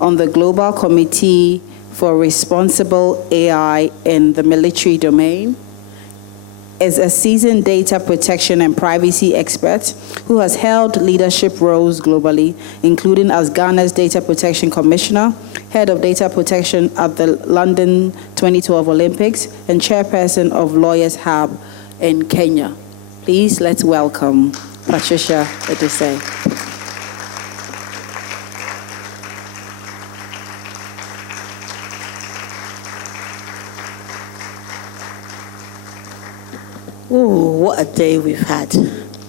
on the Global Committee for Responsible AI in the Military Domain, is a seasoned data protection and privacy expert who has held leadership roles globally, including as Ghana's Data Protection Commissioner, Head of Data Protection at the London 2012 Olympics, and Chairperson of Lawyers Hub in Kenya. Please let's welcome Patricia Adusei. Ooh, what a day we've had.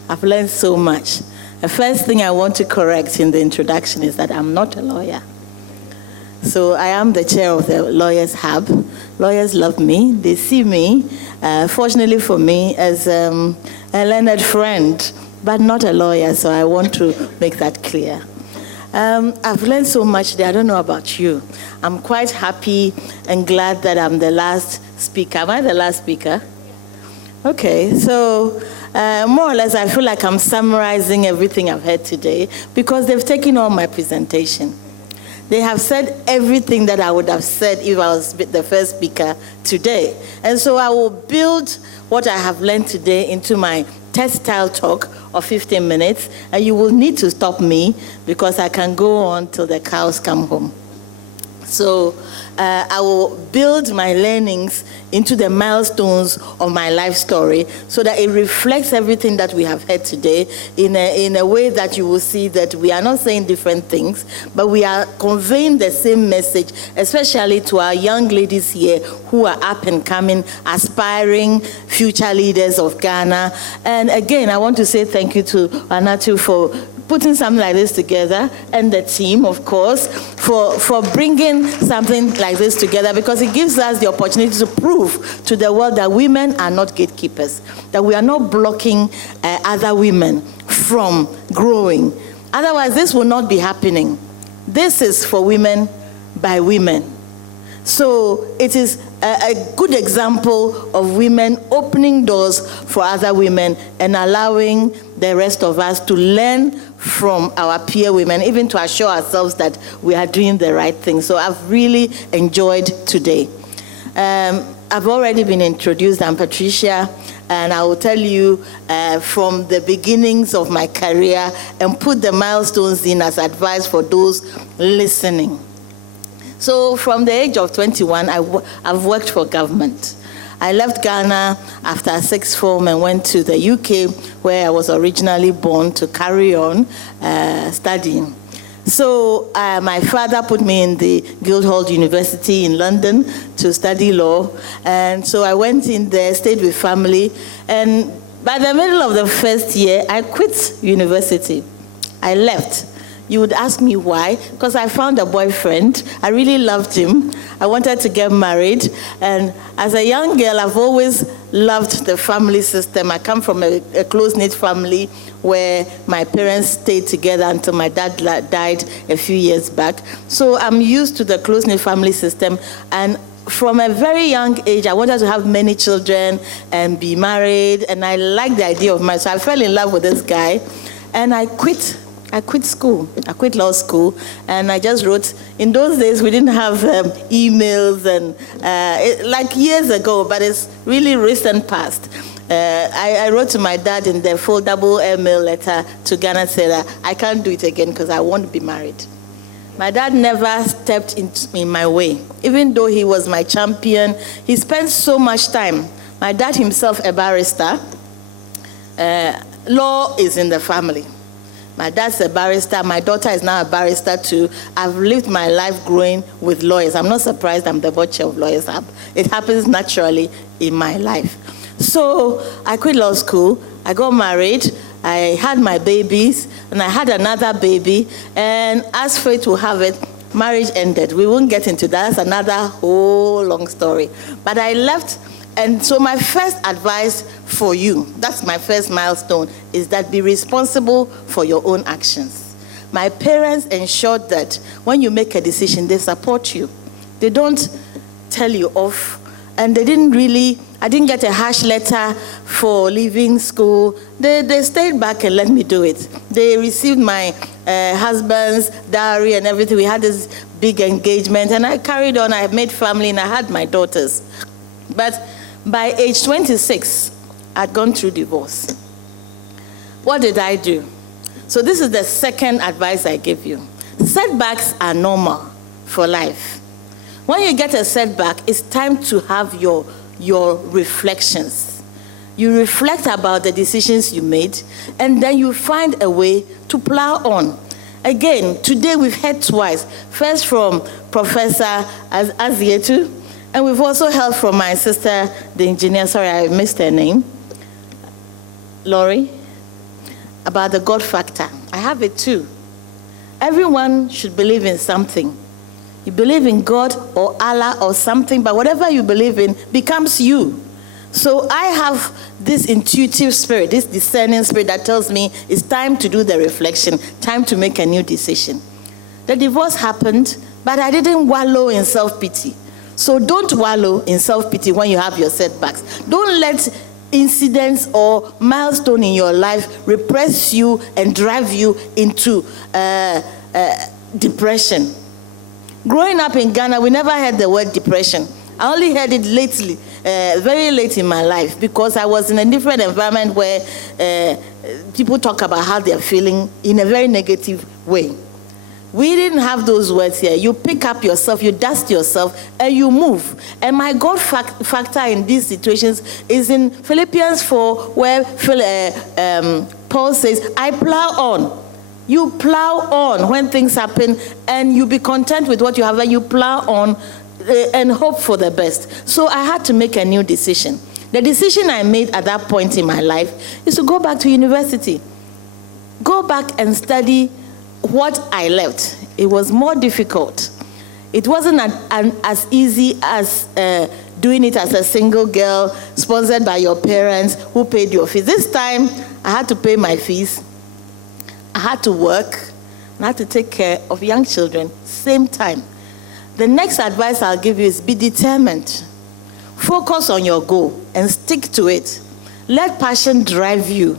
I've learned so much. The first thing I want to correct in the introduction is that I'm not a lawyer. So I am the chair of the Lawyers Hub. Lawyers love me. They see me, fortunately for me, as a learned friend, but not a lawyer, so I want to make that clear. I've learned so much today. I don't know about you. I'm quite happy and glad that I'm the last speaker. Am I the last speaker? Okay, so more or less I feel like I'm summarizing everything I've heard today because they've taken all my presentation. They have said everything that I would have said if I was the first speaker today. And so I will build what I have learned today into my test-style talk of 15 minutes, and you will need to stop me because I can go on till the cows come home. So I will build my learnings into the milestones of my life story so that it reflects everything that we have heard today in a way that you will see that we are not saying different things, but we are conveying the same message, especially to our young ladies here who are up and coming, aspiring future leaders of Ghana. And again, I want to say thank you to Anatu for putting something like this together, and the team, of course, for bringing something like this together, because it gives us the opportunity to prove to the world that women are not gatekeepers, that we are not blocking other women from growing. Otherwise, this will not be happening. This is for women by women. So it is a good example of women opening doors for other women and allowing the rest of us to learn from our peer women, even to assure ourselves that we are doing the right thing. So I've really enjoyed today. I've already been introduced. I'm Patricia, and I will tell you from the beginnings of my career and put the milestones in as advice for those listening. So from the age of 21, I've worked for government. I left Ghana after sixth form and went to the UK, where I was originally born, to carry on studying. So my father put me in the Guildhall University in London to study law. And so I went in there, stayed with family. And by the middle of the first year, I quit university. I left. You would ask me why, because I found a boyfriend. I really loved him. I wanted to get married. And as a young girl, I've always loved the family system. I come from a close-knit family where my parents stayed together until my dad died a few years back. So I'm used to the close-knit family system. And from a very young age, I wanted to have many children and be married. And I liked the idea of marriage. So I fell in love with this guy. And I quit school. I quit law school, and I just wrote. In those days, we didn't have emails, and like years ago, but it's really recent past. I wrote to my dad in the foldable email letter to Ghana, said I can't do it again because I want to be married. My dad never stepped in my way, even though he was my champion. He spent so much time. My dad himself, a barrister. Law is in the family. My dad's a barrister. My daughter is now a barrister too. I've lived my life growing with lawyers. I'm not surprised I'm the board chair of Lawyers Hub. It happens naturally in my life. So I quit law school. I got married. I had my babies, and I had another baby. And as fate will have it, marriage ended. We won't get into that. That's another whole long story. But I left. And so my first advice for you, that's my first milestone, is that be responsible for your own actions. My parents ensured that when you make a decision, they support you. They don't tell you off. And they didn't really, I didn't get a harsh letter for leaving school. They stayed back and let me do it. They received my husband's dowry and everything. We had this big engagement, and I carried on. I made family, and I had my daughters. But by age 26, I'd gone through divorce. What did I do? So this is the second advice I give you. Setbacks are normal for life. When you get a setback, it's time to have your reflections. You reflect about the decisions you made, and then you find a way to plow on. Again, today we've heard twice. First from Professor Azietu, and we've also heard from my sister, the engineer, sorry, I missed her name, Laurie, about the God factor. I have it too. Everyone should believe in something. You believe in God or Allah or something, but whatever you believe in becomes you. So I have this intuitive spirit, this discerning spirit that tells me it's time to do the reflection, time to make a new decision. The divorce happened, but I didn't wallow in self-pity. So don't wallow in self-pity when you have your setbacks. Don't let incidents or milestone in your life repress you and drive you into depression. Growing up in Ghana, we never heard the word depression. I only heard it lately, very late in my life, because I was in a different environment where people talk about how they're feeling in a very negative way. We didn't have those words here. You pick up yourself, you dust yourself, and you move. And my God factor in these situations is in Philippians 4, where Paul says, I plow on. You plow on when things happen, and you be content with what you have, and you plow on and hope for the best. So I had to make a new decision. The decision I made at that point in my life is to go back to university. Go back and study what I left. It was more difficult. It wasn't as easy as doing it as a single girl, sponsored by your parents who paid your fees. This time, I had to pay my fees. I had to work, and I had to take care of young children, same time. The next advice I'll give you is be determined. Focus on your goal and stick to it. Let passion drive you.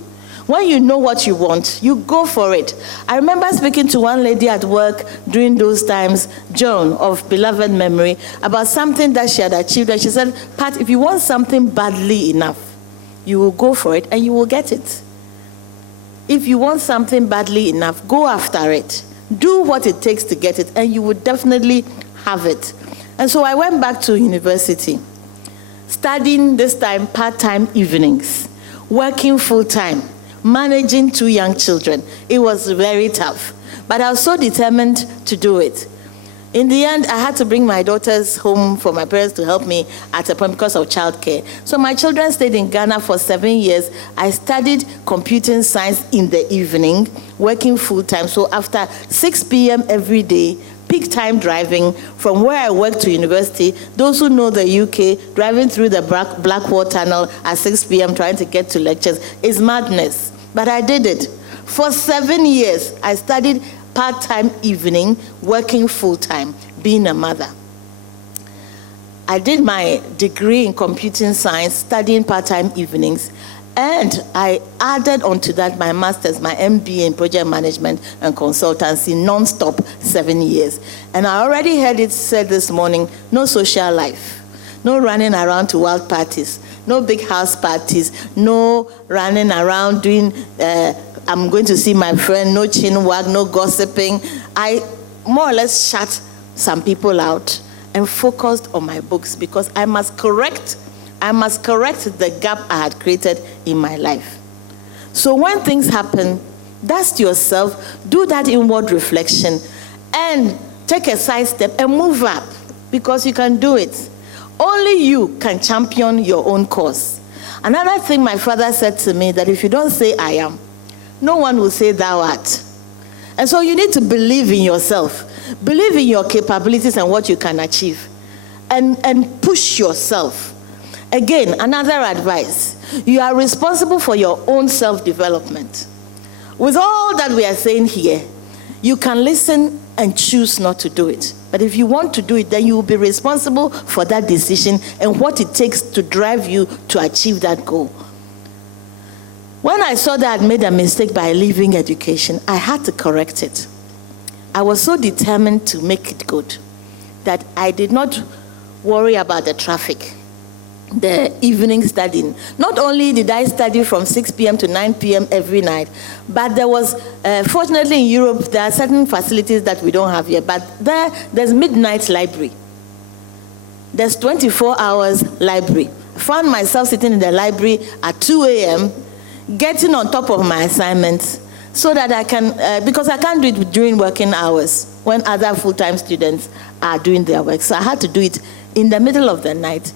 When you know what you want, you go for it. I remember speaking to one lady at work during those times, Joan of beloved memory, about something that she had achieved. And she said, Pat, if you want something badly enough, you will go for it and you will get it. If you want something badly enough, go after it. Do what it takes to get it, and you will definitely have it. And so I went back to university, studying this time part-time evenings, working full-time, managing 2 young children. It was very tough, but I was so determined to do it. In the end, I had to bring my daughters home for my parents to help me at a point because of childcare. So my children stayed in Ghana for 7 years. I studied computing science in the evening, working full-time. So after 6 p.m. every day, peak time driving from where I worked to university. Those who know the UK, driving through the Blackwall Tunnel at 6 p.m. trying to get to lectures is madness. But I did it. For 7 years, I studied part-time evening, working full-time, being a mother. I did my degree in computing science, studying part-time evenings, and I added onto that my master's, my MBA in project management and consultancy, non-stop 7 years. And I already heard it said this morning, no social life, no running around to wild parties, no big house parties, no running around doing, I'm going to see my friend, no chin wag, no gossiping. I more or less shut some people out and focused on my books because I must correct the gap I had created in my life. So when things happen, dust yourself, do that inward reflection, and take a side step and move up because you can do it. Only you can champion your own cause. Another thing my father said to me, that if you don't say I am, no one will say thou art. And so you need to believe in yourself. Believe in your capabilities and what you can achieve. And push yourself. Again, another advice. You are responsible for your own self-development. With all that we are saying here, you can listen and choose not to do it. But if you want to do it, then you will be responsible for that decision and what it takes to drive you to achieve that goal. When I saw that I had made a mistake by leaving education, I had to correct it. I was so determined to make it good that I did not worry about the traffic, the evening studying. Not only did I study from 6 p.m. to 9 p.m. every night, but there was, fortunately in Europe, there are certain facilities that we don't have here, but there's midnight library. There's 24 hours library. I found myself sitting in the library at 2 a.m., getting on top of my assignments so that I can, because I can't do it during working hours when other full-time students are doing their work. So I had to do it in the middle of the night.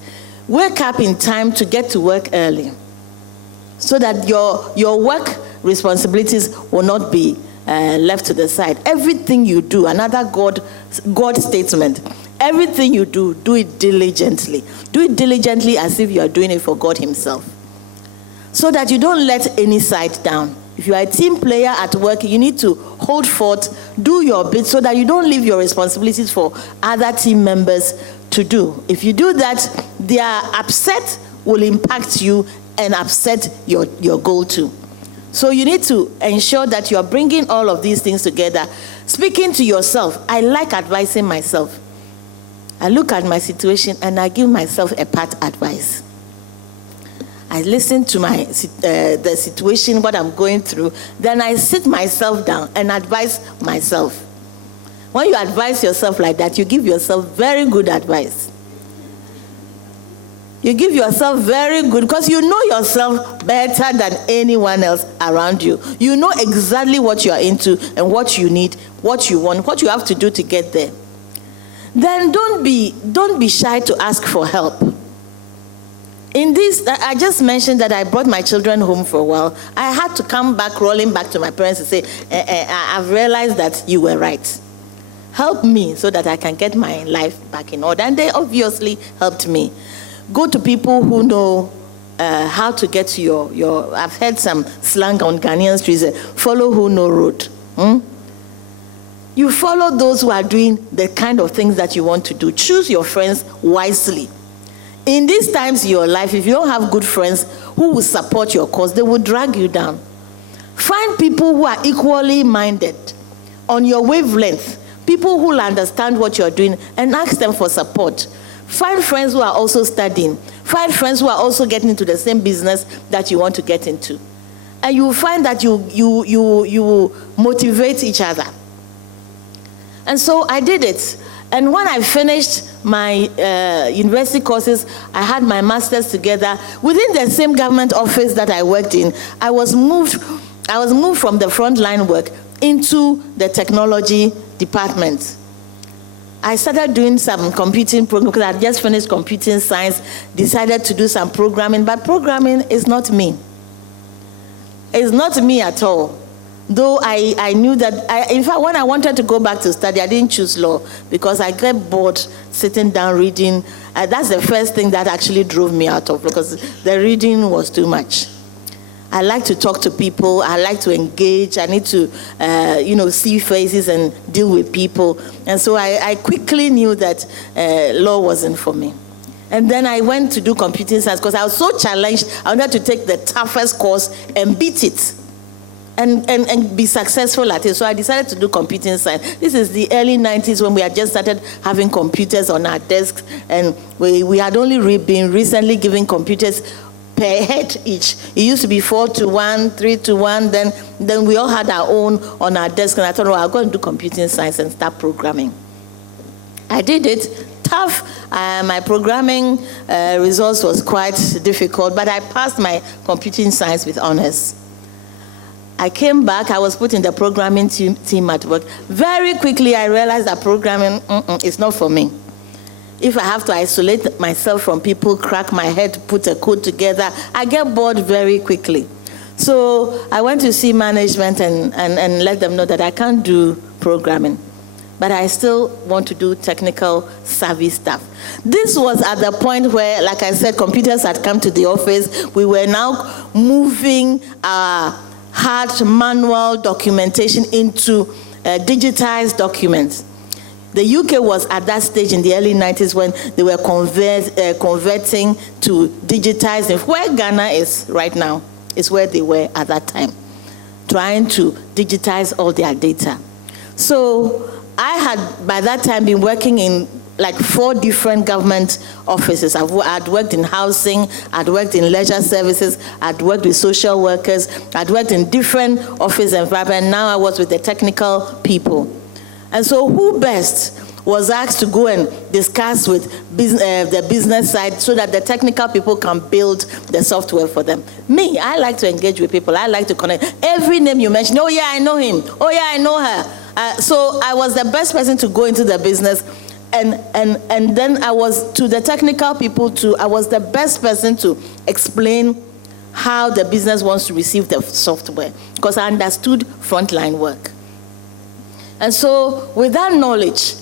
Wake up in time to get to work early so that your work responsibilities will not be left to the side. Everything you do, another God statement, everything you do, do it diligently. Do it diligently as if you are doing it for God himself, so that you don't let any side down. If you are a team player at work, you need to hold forth, do your bit so that you don't leave your responsibilities for other team members to do. If you do that, their upset will impact you and upset your goal too. So you need to ensure that you are bringing all of these things together. Speaking to yourself, I like advising myself. I look at my situation and I give myself a pat advice. I listen to the situation, what I'm going through, then I sit myself down and advise myself. When you advise yourself like that, you give yourself very good advice. You give yourself very good, because you know yourself better than anyone else around you. You know exactly what you are into and what you need, what you want, what you have to do to get there. Then don't be shy to ask for help. In this, I just mentioned that I brought my children home for a while. I had to come back, rolling back to my parents and say, I've realized that you were right. Help me so that I can get my life back in order. And they obviously helped me. Go to people who know how to get to your I've heard some slang on Ghanaian streets, follow who know road. You follow those who are doing the kind of things that you want to do. Choose your friends wisely. In these times in your life, if you don't have good friends who will support your cause, they will drag you down. Find people who are equally minded, on your wavelength, people who will understand what you're doing, and ask them for support. Find friends who are also studying. Find friends who are also getting into the same business that you want to get into. And you will find that you motivate each other. And so I did it. And when I finished my university courses, I had my master's together. Within the same government office that I worked in, I was moved from the frontline work into the technology department. I started doing some computing programs because I had just finished computing science, decided to do some programming, but programming is not me. It's not me at all. Though I knew that, in fact, when I wanted to go back to study, I didn't choose law because I got bored sitting down reading. That's the first thing that actually drove me out of, because the reading was too much. I like to talk to people. I like to engage. I need to, see faces and deal with people. And so I quickly knew that law wasn't for me. And then I went to do computing science because I was so challenged. I wanted to take the toughest course and beat it. And be successful at it. So I decided to do computing science. This is the early 90s when we had just started having computers on our desks, and we had only been recently giving computers per head each. It used to be 4-to-1, 3-to-1, then we all had our own on our desk, and I thought, I'm going to do computing science and start programming. I did it. Tough. My programming results was quite difficult, but I passed my computing science with honors. I came back, I was put in the programming team at work. Very quickly, I realized that programming is not for me. If I have to isolate myself from people, crack my head, put a code together, I get bored very quickly. So I went to see management and let them know that I can't do programming, but I still want to do technical savvy stuff. This was at the point where, like I said, computers had come to the office. We were now moving our hard manual documentation into digitized documents. The UK was at that stage in the early 90s when they were converting to digitizing. Where Ghana is right now is where they were at that time, trying to digitize all their data. So I had, by that time, been working in like 4 different government offices. I'd worked in housing, I'd worked in leisure services, I'd worked with social workers, I'd worked in different office environments. Now I was with the technical people. And so who best was asked to go and discuss with the business side so that the technical people can build the software for them? Me, I like to engage with people. I like to connect. Every name you mention, oh yeah, I know him. Oh yeah, I know her. So I was the best person to go into the business. And then I was, to the technical people too, I was the best person to explain how the business wants to receive the software, because I understood frontline work. And so with that knowledge,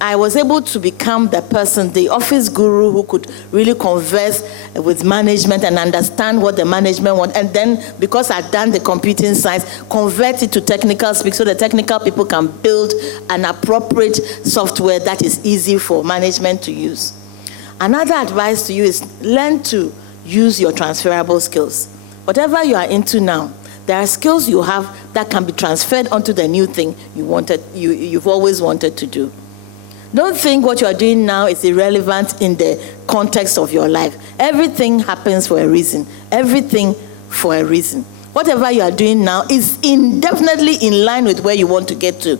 I was able to become the person, the office guru who could really converse with management and understand what the management want. And then, because I'd done the computing science, convert it to technical speak so the technical people can build an appropriate software that is easy for management to use. Another advice to you is learn to use your transferable skills. Whatever you are into now, there are skills you have that can be transferred onto the new thing you've always wanted to do. Don't think what you are doing now is irrelevant in the context of your life. Everything happens for a reason. Everything for a reason. Whatever you are doing now is definitely in line with where you want to get to.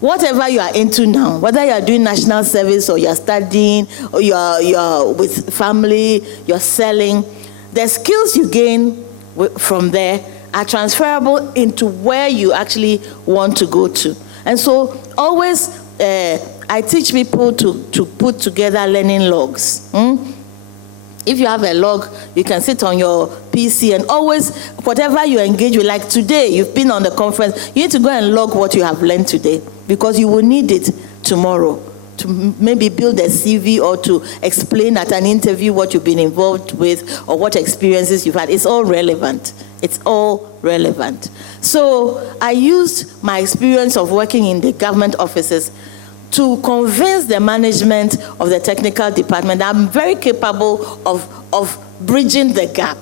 Whatever you are into now, whether you are doing national service or you are studying, or you are with family, you are selling, the skills you gain from there are transferable into where you actually want to go to. And so always I teach people to put together learning logs. If you have a log, you can sit on your PC and always, whatever you engage with, like today, you've been on the conference, you need to go and log what you have learned today, because you will need it tomorrow to maybe build a CV or to explain at an interview what you've been involved with or what experiences you've had. It's all relevant. It's all relevant. So I used my experience of working in the government offices to convince the management of the technical department that I'm very capable of bridging the gap.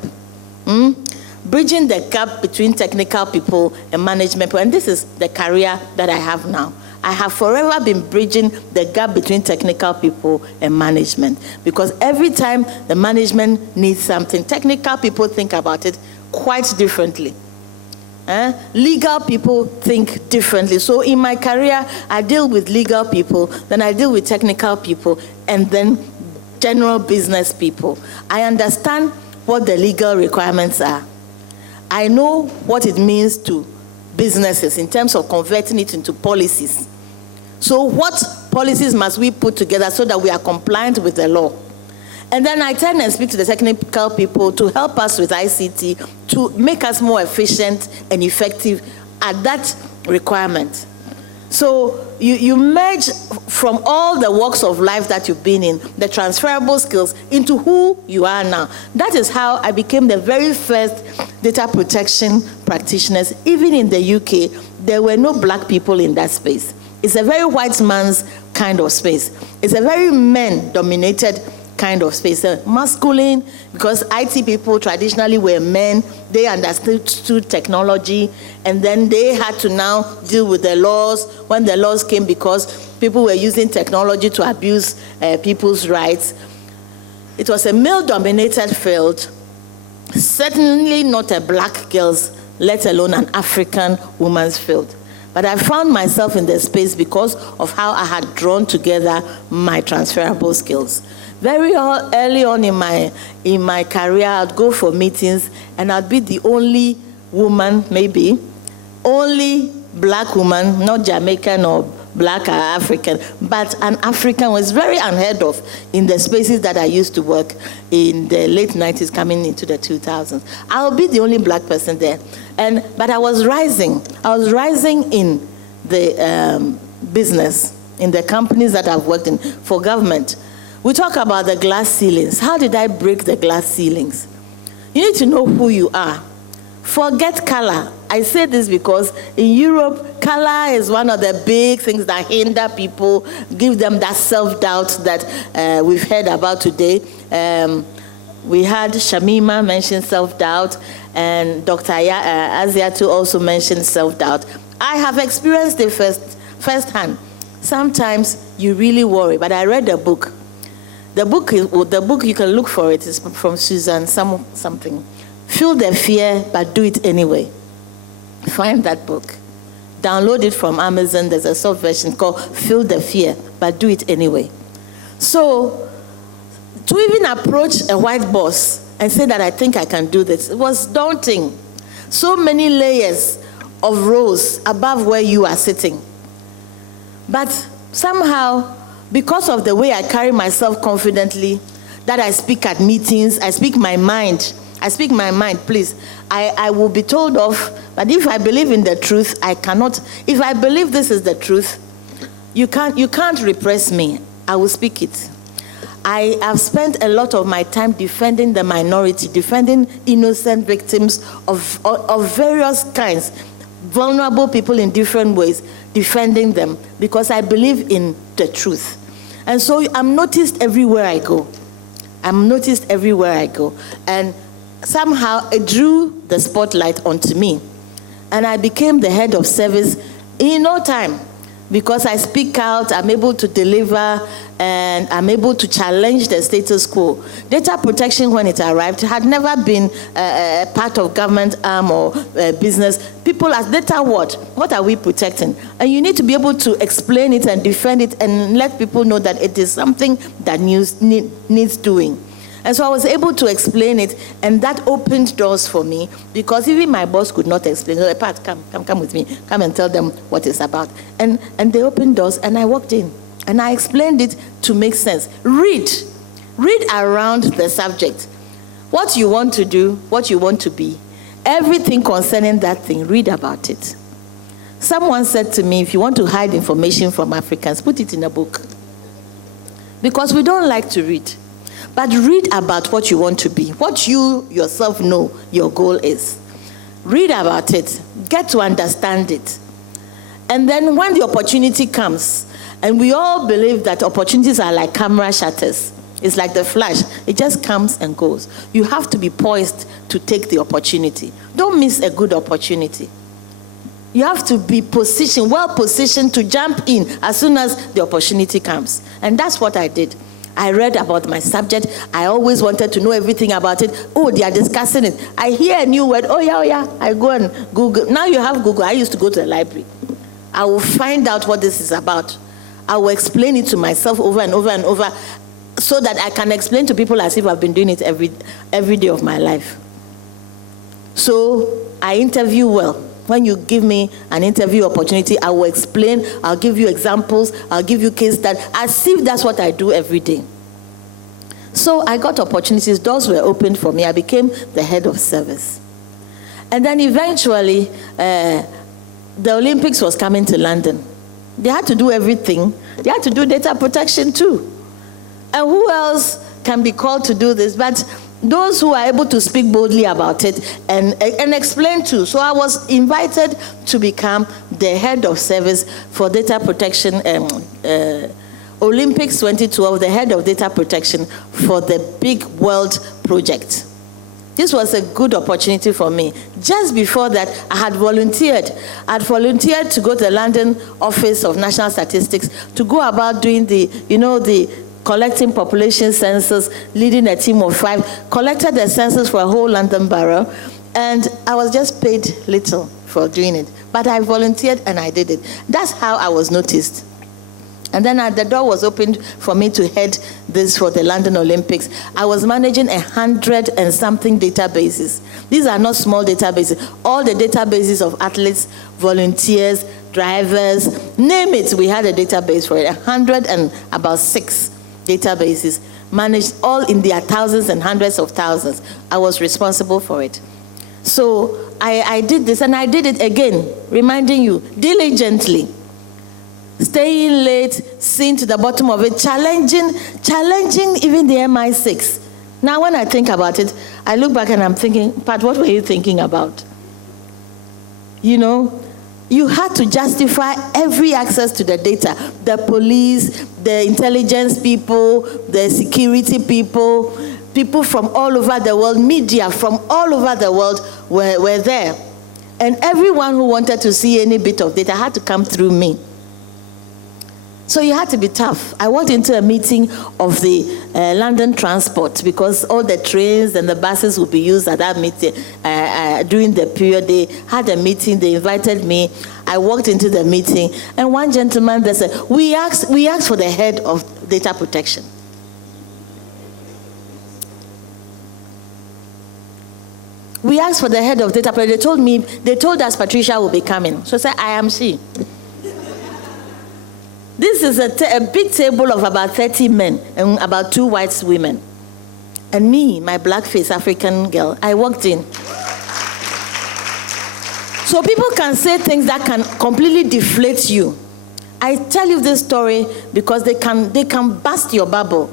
Bridging the gap between technical people and management people. And this is the career that I have now. I have forever been bridging the gap between technical people and management, because every time the management needs something, technical people think about it quite differently. Legal people think differently. So in my career, I deal with legal people, then I deal with technical people, and then general business people. I understand what the legal requirements are. I know what it means to businesses in terms of converting it into policies. So what policies must we put together so that we are compliant with the law? And then I turn and speak to the technical people to help us with ICT to make us more efficient and effective at that requirement. So you merge from all the walks of life that you've been in, the transferable skills, into who you are now. That is how I became the very first data protection practitioners. Even in the UK, there were no black people in that space. It's a very white man's kind of space. It's a very men-dominated kind of space. Masculine, because IT people traditionally were men. They understood technology, and then they had to now deal with the laws when the laws came, because people were using technology to abuse people's rights. It was a male-dominated field, certainly not a black girl's, let alone an African woman's field. But I found myself in the space because of how I had drawn together my transferable skills. Very early on in my career, I'd go for meetings and I'd be the only woman, maybe, only black woman, not Jamaican or black or African, but an African was very unheard of in the spaces that I used to work in the late 90s coming into the 2000s. I'll be the only black person there. But I was rising. I was rising in the business, in the companies that I've worked in for government. We talk about the glass ceilings. How did I break the glass ceilings? You need to know who you are. Forget color. I say this because in Europe, color is one of the big things that hinder people, give them that self-doubt that we've heard about today. We had Shamima mention self-doubt, and Dr. Aziatu also mentioned self-doubt. I have experienced it firsthand. Sometimes you really worry, but I read a book. The book you can look for it is from Susan something. Feel the fear, but do it anyway. Find that book. Download it from Amazon. There's a soft version called Feel the Fear, but do it anyway. So, to even approach a white boss and say that I think I can do this, it was daunting. So many layers of rows above where you are sitting. But somehow, because of the way I carry myself confidently, that I speak at meetings, I speak my mind, please. I will be told off, but if I believe in the truth, I cannot. If I believe this is the truth, you can't repress me. I will speak it. I have spent a lot of my time defending the minority, defending innocent victims of various kinds, vulnerable people in different ways, defending them because I believe in the truth. And so I'm noticed everywhere I go. And somehow it drew the spotlight onto me. And I became the head of service in no time because I speak out, I'm able to deliver, and I'm able to challenge the status quo. Data protection, when it arrived, had never been a part of government arm or business. People ask, data what? What are we protecting? And you need to be able to explain it and defend it and let people know that it is something that needs doing. And so I was able to explain it, and that opened doors for me because even my boss could not explain. So, Pat, come with me. Come and tell them what it's about. And they opened doors, and I walked in. And I explained it to make sense. Read around the subject. What you want to do, what you want to be, everything concerning that thing, read about it. Someone said to me, if you want to hide information from Africans, put it in a book. Because we don't like to read. But read about what you want to be, what you yourself know your goal is. Read about it, get to understand it. And then when the opportunity comes, and we all believe that opportunities are like camera shutters. It's like the flash. It just comes and goes. You have to be poised to take the opportunity. Don't miss a good opportunity. You have to be well positioned to jump in as soon as the opportunity comes. And that's what I did. I read about my subject. I always wanted to know everything about it. Oh, they are discussing it. I hear a new word. Oh, yeah. I go and Google. Now you have Google. I used to go to the library. I will find out what this is about. I will explain it to myself over and over and over so that I can explain to people as if I've been doing it every day of my life. So I interview well. When you give me an interview opportunity, I will explain, I'll give you examples, I'll give you case studies, as if that's what I do every day. So I got opportunities, doors were opened for me, I became the head of service. And then eventually, the Olympics was coming to London. They had to do everything. They had to do data protection too. And who else can be called to do this? But those who are able to speak boldly about it and explain too. So I was invited to become the head of service for data protection, Olympics 2012, the head of data protection for the big world project. This was a good opportunity for me. Just before that, I had volunteered. I had volunteered to go to the London Office of National Statistics to go about doing the collecting population census, leading a team of 5, collected the census for a whole London borough, and I was just paid little for doing it. But I volunteered and I did it. That's how I was noticed. And then the door was opened for me to head this for the London Olympics. I was managing 100 and something databases. These are not small databases. All the databases of athletes, volunteers, drivers, name it, we had a database for it. 106 databases, managed all in their thousands and hundreds of thousands. I was responsible for it. So I did this, and I did it again, reminding you, diligently. Staying late, seeing to the bottom of it, challenging even the MI6. Now when I think about it, I look back and I'm thinking, Pat, what were you thinking about? You know, you had to justify every access to the data. The police, the intelligence people, the security people people from all over the world, media from all over the world were there. And everyone who wanted to see any bit of data had to come through me. So you had to be tough. I walked into a meeting of the London Transport, because all the trains and the buses would be used at that meeting during the period. They had a meeting, they invited me. I walked into the meeting, and one gentleman there said, we asked for the head of data protection. We asked for the head of data protection. They told us Patricia will be coming. So I said, I am she. This is a big table of about 30 men and about 2 white women. And me, my black-faced African girl, I walked in. So people can say things that can completely deflate you. I tell you this story because they can burst your bubble.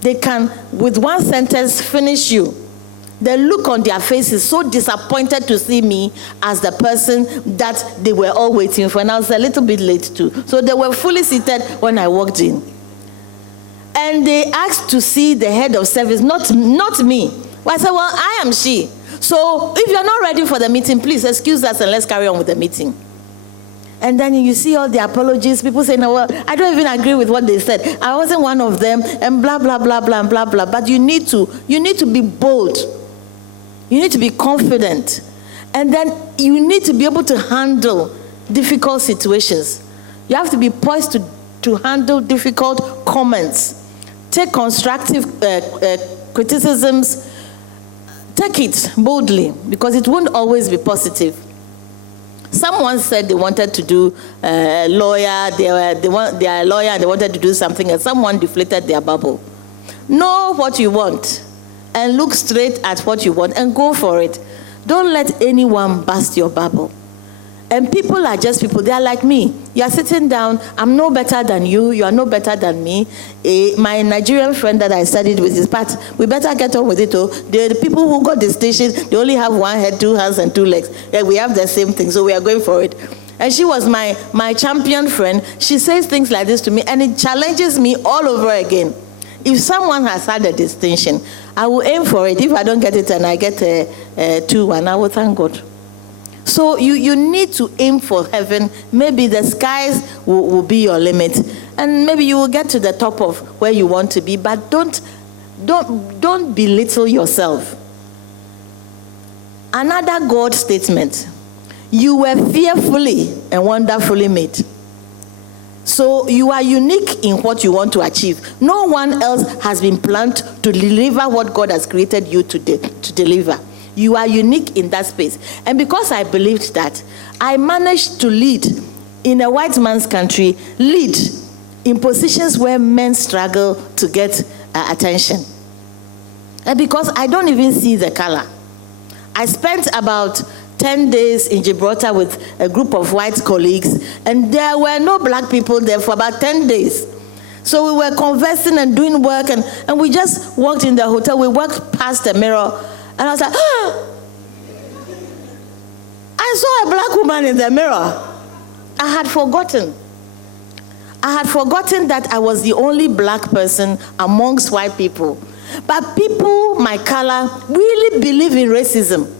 They can, with one sentence, finish you. The look on their face is so disappointed to see me as the person that they were all waiting for. And I was a little bit late too. So they were fully seated when I walked in. And they asked to see the head of service, not me. Well, I said, well, I am she. So if you're not ready for the meeting, please excuse us and let's carry on with the meeting. And then you see all the apologies, people saying, no, well, I don't even agree with what they said. I wasn't one of them, and blah, blah, blah, blah, blah, blah. But you need to be bold. You need to be confident. And then you need to be able to handle difficult situations. You have to be poised to handle difficult comments. Take constructive criticisms. Take it boldly, because it won't always be positive. Someone said they wanted to do a lawyer, they are a lawyer and they wanted to do something, and someone deflated their bubble. Know what you want and look straight at what you want and go for it. Don't let anyone burst your bubble. And people are just people. They are like me. You are sitting down. I'm no better than you. You are no better than me. My Nigerian friend that I studied with is Pat. We better get on with it. The people who got the station, they only have 1 head, 2 hands, and 2 legs. Yeah, we have the same thing, so we are going for it. And she was my champion friend. She says things like this to me, and it challenges me all over again. If someone has had a distinction, I will aim for it. If I don't get it and I get a 2-1, I will thank God. So you need to aim for heaven. Maybe the skies will be your limit. And maybe you will get to the top of where you want to be, but don't belittle yourself. Another God statement. You were fearfully and wonderfully made. So you are unique in what you want to achieve. No one else has been planned to deliver what God has created you to deliver. You are unique in that space. And because I believed that, I managed to lead in a white man's country, lead in positions where men struggle to get attention. And because I don't even see the color. I spent about 10 days in Gibraltar with a group of white colleagues, and there were no black people there for about 10 days. So we were conversing and doing work, and we just walked in the hotel. We walked past the mirror, and I was like, I saw a black woman in the mirror. I had forgotten that I was the only black person amongst white people. But people, my color, really believe in racism.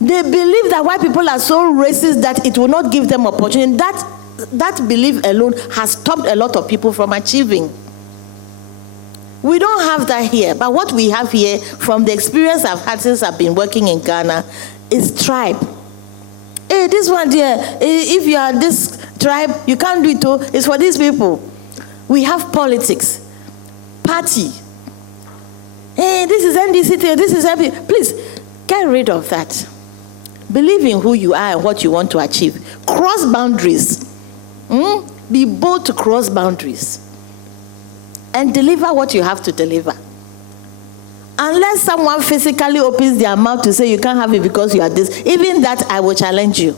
They believe that white people are so racist that it will not give them opportunity. That belief alone has stopped a lot of people from achieving. We don't have that here. But what we have here, from the experience I've had since I've been working in Ghana, is tribe. Hey, this one there, if you are this tribe, you can't do it too. It's for these people. We have politics, party. Hey, this is NDC, this is MP. Please, get rid of that. Believe in who you are and what you want to achieve. Cross boundaries. Be bold to cross boundaries. And deliver what you have to deliver. Unless someone physically opens their mouth to say you can't have it because you are this, even that I will challenge you.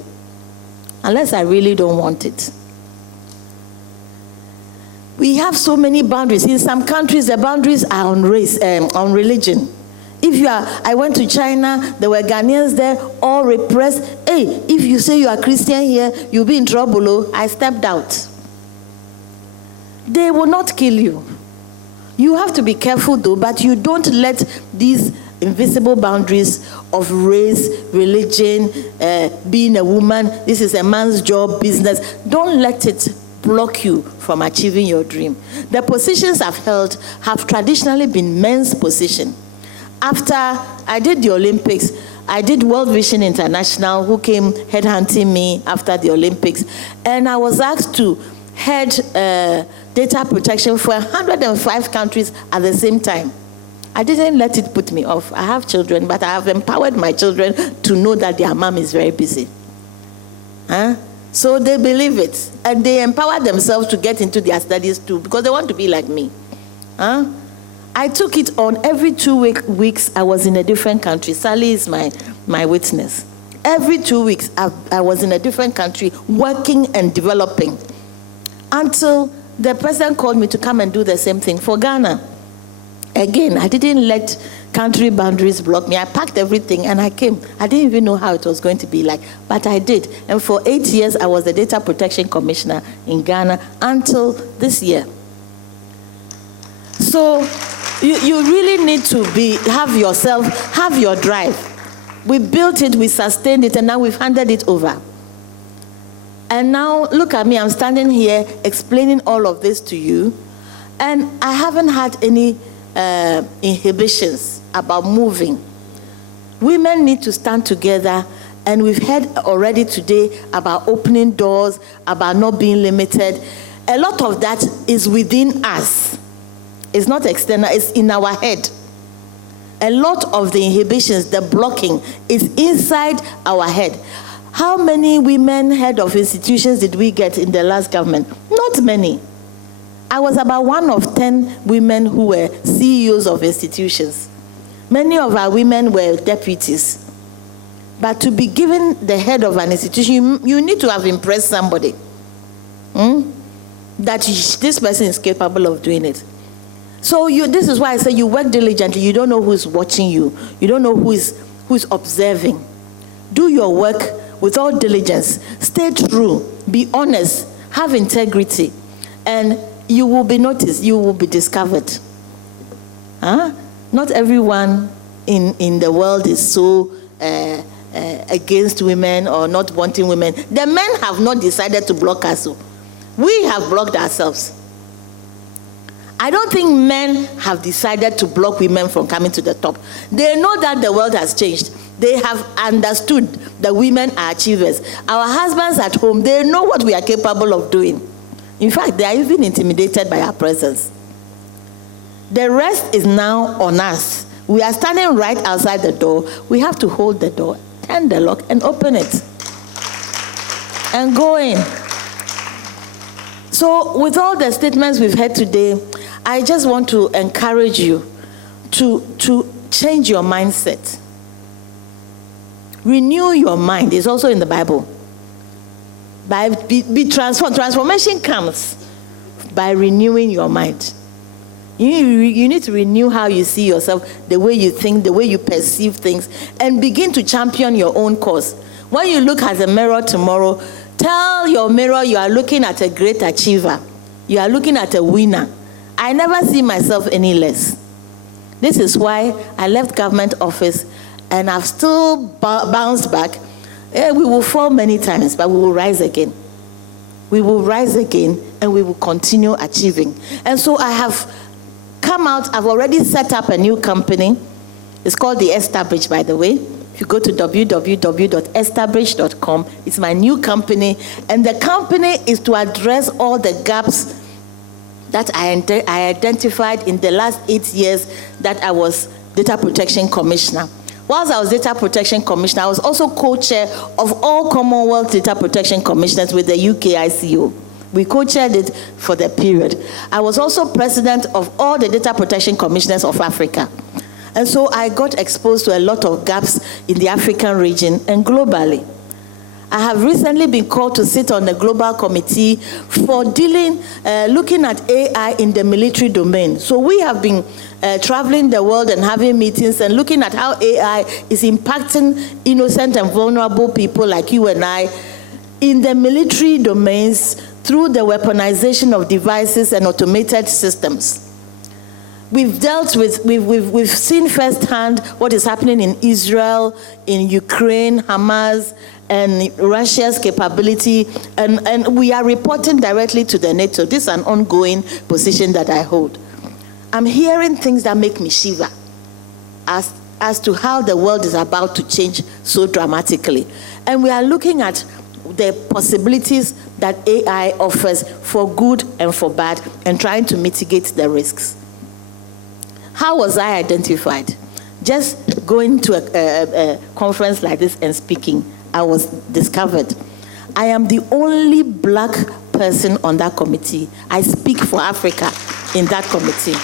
Unless I really don't want it. We have so many boundaries. In some countries, the boundaries are on race, on religion. I went to China, there were Ghanaians there, all repressed. Hey, if you say you are Christian here, you'll be in trouble. I stepped out. They will not kill you. You have to be careful though, but you don't let these invisible boundaries of race, religion, being a woman, this is a man's job, business, don't let it block you from achieving your dream. The positions I've held have traditionally been men's position. After I did the Olympics, I did World Vision International, who came headhunting me after the Olympics, and I was asked to head data protection for 105 countries at the same time. I didn't let it put me off. I have children, but I have empowered my children to know that their mom is very busy. So they believe it, and they empower themselves to get into their studies too, because they want to be like me. I took it on every 2 weeks. I was in a different country. Sally is my witness. Every 2 weeks, I was in a different country working and developing until the president called me to come and do the same thing for Ghana. Again, I didn't let country boundaries block me. I packed everything and I came. I didn't even know how it was going to be like, but I did. And for 8 years, I was the Data Protection Commissioner in Ghana until this year. So you really need to have your drive. We built it, we sustained it, and now we've handed it over. And now, look at me, I'm standing here explaining all of this to you, and I haven't had any inhibitions about moving. Women need to stand together, and we've heard already today about opening doors, about not being limited. A lot of that is within us. It's not external, it's in our head. A lot of the inhibitions, the blocking, is inside our head. How many women head of institutions did we get in the last government? Not many. I was about 1 of 10 women who were CEOs of institutions. Many of our women were deputies. But to be given the head of an institution, you need to have impressed somebody. That this person is capable of doing it. So this is why I say you work diligently. You don't know who's watching you. You don't know who's observing. Do your work with all diligence. Stay true. Be honest. Have integrity. And you will be noticed. You will be discovered. Not everyone in the world is so against women or not wanting women. The men have not decided to block us. We have blocked ourselves. I don't think men have decided to block women from coming to the top. They know that the world has changed. They have understood that women are achievers. Our husbands at home, they know what we are capable of doing. In fact, they are even intimidated by our presence. The rest is now on us. We are standing right outside the door. We have to hold the door, turn the lock, and open it. And go in. So with all the statements we've heard today, I just want to encourage you to change your mindset. Renew your mind. It's also in the Bible. Be transformed. Transformation comes by renewing your mind. You need to renew how you see yourself, the way you think, the way you perceive things, and begin to champion your own cause. When you look at the mirror tomorrow, tell your mirror you are looking at a great achiever. You are looking at a winner. I never see myself any less. This is why I left government office and I've still bounced back. We will fall many times, but we will rise again. We will rise again and we will continue achieving. And so I have come out, I've already set up a new company. It's called the Establish, by the way. If you go to www.establish.com, it's my new company. And the company is to address all the gaps that I identified in the last 8 years that I was Data Protection Commissioner. Whilst I was Data Protection Commissioner, I was also co-chair of all Commonwealth Data Protection Commissioners with the UK ICO. We co-chaired it for the period. I was also president of all the Data Protection Commissioners of Africa. And so I got exposed to a lot of gaps in the African region and globally. I have recently been called to sit on the global committee for looking at AI in the military domain. So we have been traveling the world and having meetings and looking at how AI is impacting innocent and vulnerable people like you and I in the military domains through the weaponization of devices and automated systems. We've dealt with, we've seen firsthand what is happening in Israel, in Ukraine, Hamas, and Russia's capability, and we are reporting directly to the NATO. This is an ongoing position that I hold. I'm hearing things that make me shiver as to how the world is about to change so dramatically. And we are looking at the possibilities that AI offers for good and for bad, and trying to mitigate the risks. How was I identified? Just going to a conference like this and speaking, I was discovered. I am the only black person on that committee. I speak for Africa in that committee.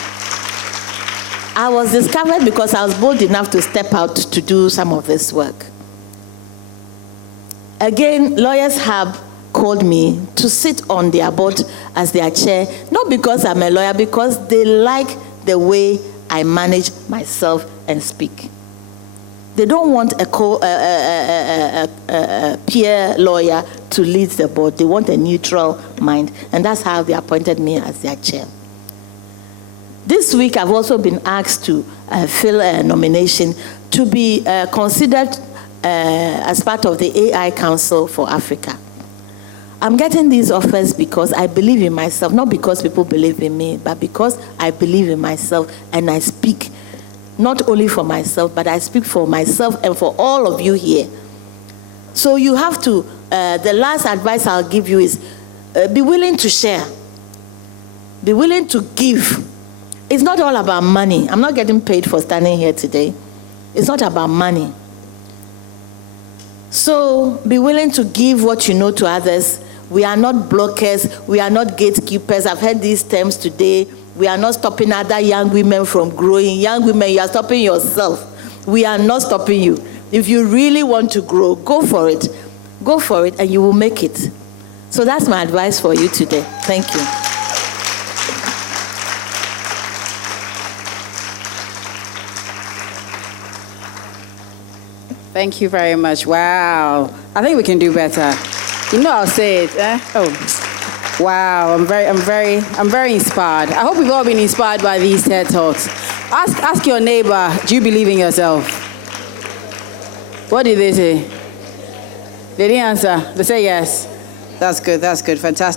I was discovered because I was bold enough to step out to do some of this work. Again, lawyers have called me to sit on their board as their chair, not because I'm a lawyer, because they like the way I manage myself and speak. They don't want a peer lawyer to lead the board. They want a neutral mind, and that's how they appointed me as their chair. This week, I've also been asked to fill a nomination to be considered as part of the AI Council for Africa. I'm getting these offers because I believe in myself, not because people believe in me, but because I believe in myself, and I speak not only for myself, but I speak for myself and for all of you here. So you have to, the last advice I'll give you is be willing to share. Be willing to give. It's not all about money. I'm not getting paid for standing here today. It's not about money. So be willing to give what you know to others. We are not blockers. We are not gatekeepers. I've heard these terms today. We are not stopping other young women from growing. Young women, you are stopping yourself. We are not stopping you. If you really want to grow, go for it. Go for it, and you will make it. So that's my advice for you today. Thank you. Thank you very much. Wow. I think we can do better. You know, I'll say it. Oh, wow. I'm very inspired. I hope we've all been inspired by these TED Talks. Ask your neighbor, do you believe in yourself? What did they say? They didn't answer. They say yes. That's good. Fantastic.